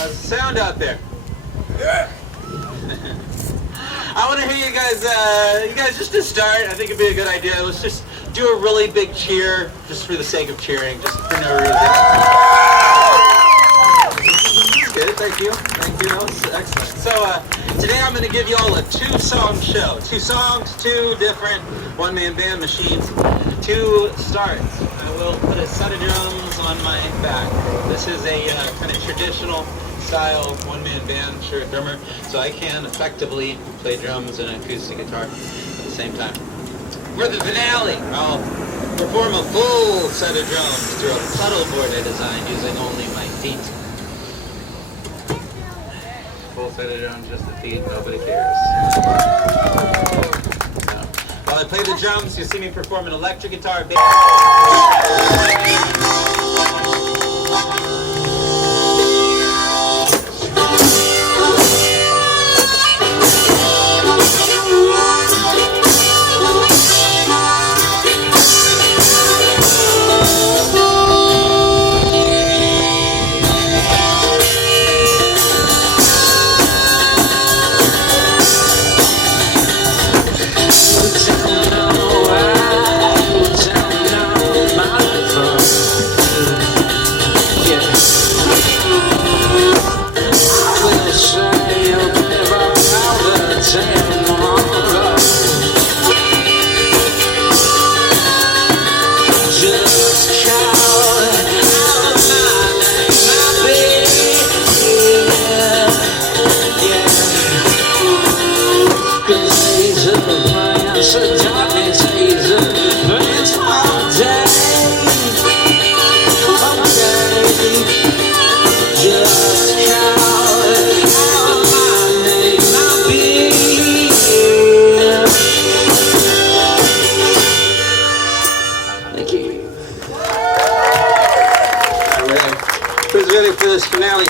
How's the sound out there? Yeah. I want to hear you guys, just to start, I think it'd be a good idea. Let's just do a really big cheer, just for the sake of cheering, just for no reason. Good, thank you. That was excellent. So, today I'm going to give you all a two-song show. 2 songs, 2 different one-man band machines, 2 starts. I will put a set of drums on my back. This is a kind of traditional style one-man band, sure, drummer, so I can effectively play drums and acoustic guitar at the same time. For the finale, I'll perform a full set of drums through a pedal board I designed using only my feet. Full set of drums, just the feet, nobody cares. So, while I play the drums, you'll see me perform an electric guitar, bass.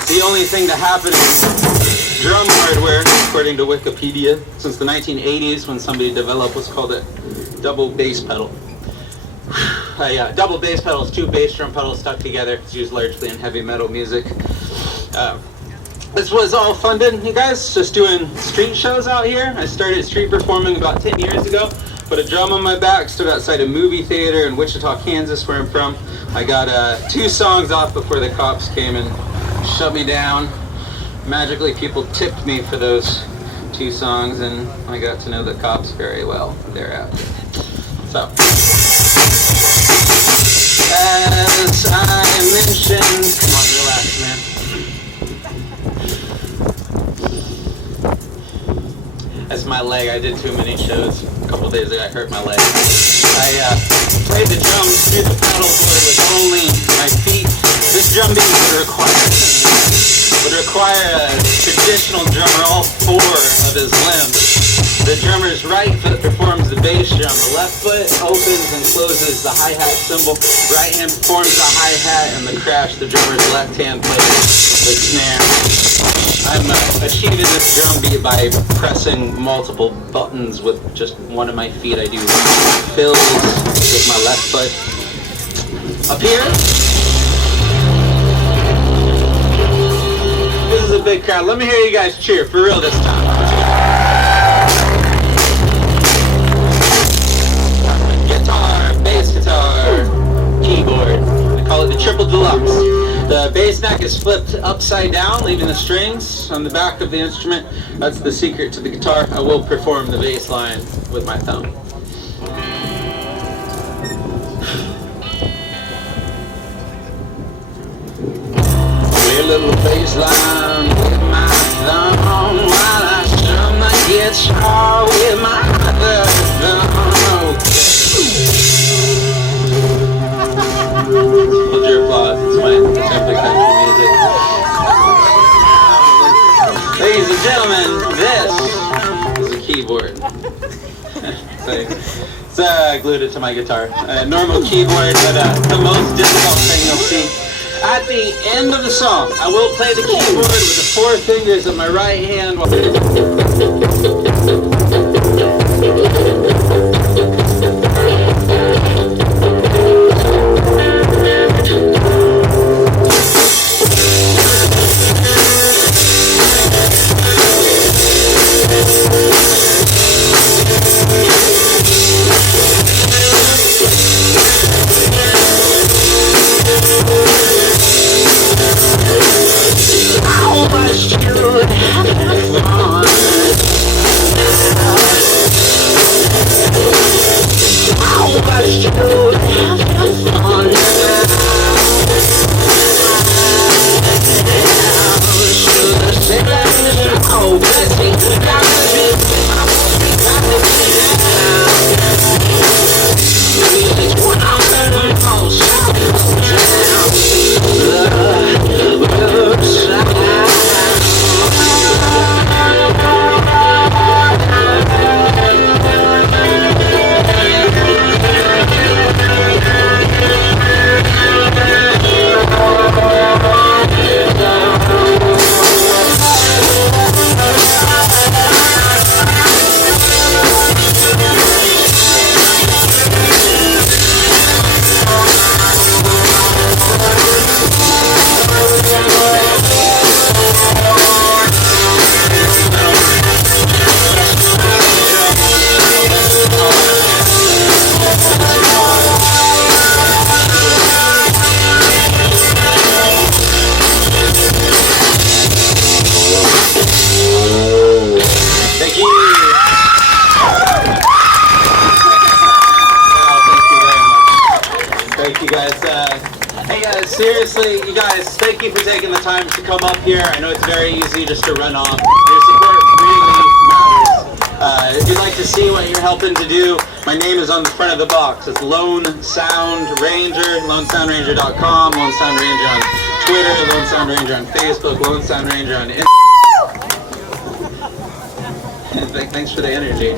The only thing to happen in drum hardware, according to Wikipedia, since the 1980s when somebody developed what's called a double bass pedal. Double bass pedal is 2 bass drum pedals stuck together. It's used largely in heavy metal music. This was all funded, you guys, just doing street shows out here. I started street performing about 10 years ago. Put a drum on my back, stood outside a movie theater in Wichita, Kansas, where I'm from. I got 2 songs off before the cops came and shut me down. Magically, people tipped me for those 2 songs, and I got to know the cops very well thereafter. So, as I mentioned, come on, relax, man. That's my leg. I did too many shows. A couple days ago, I hurt my leg. I played the drums through the pedal board with only my feet. This drum beat would require a traditional drummer, all 4 of his limbs. The drummer's right foot performs the bass drum. The left foot opens and closes the hi-hat cymbal. Right hand performs the hi-hat, and the crash, the drummer's left hand plays the snare. I'm achieving this drum beat by pressing multiple buttons with just one of my feet. I do fills with my left foot. Up here, this is a big crowd. Let me hear you guys cheer for real this time. Guitar, bass guitar, keyboard. I call it the Triple Deluxe. The bass neck is flipped upside down, leaving the strings on the back of the instrument. That's the secret to the guitar. I will perform the bass line with my thumb. Play a little bass line with my thumb while I strum the guitar with my other thumb. Hold your applause. It's my attempt at country music. Ladies and gentlemen, this is a keyboard. So I glued it to my guitar. Normal keyboard, but the most difficult thing you'll see. At the end of the song, I will play the keyboard with the 4 fingers of my right hand. seriously, you guys, thank you for taking the time to come up here. I know it's very easy just to run off. Your support really matters. If you'd like to see what you're helping to do, my name is on the front of the box. It's Lone Sound Ranger, LoneSoundRanger.com, Lone Sound Ranger on Twitter, Lone Sound Ranger on Facebook, Lone Sound Ranger on Instagram. Thanks for the energy.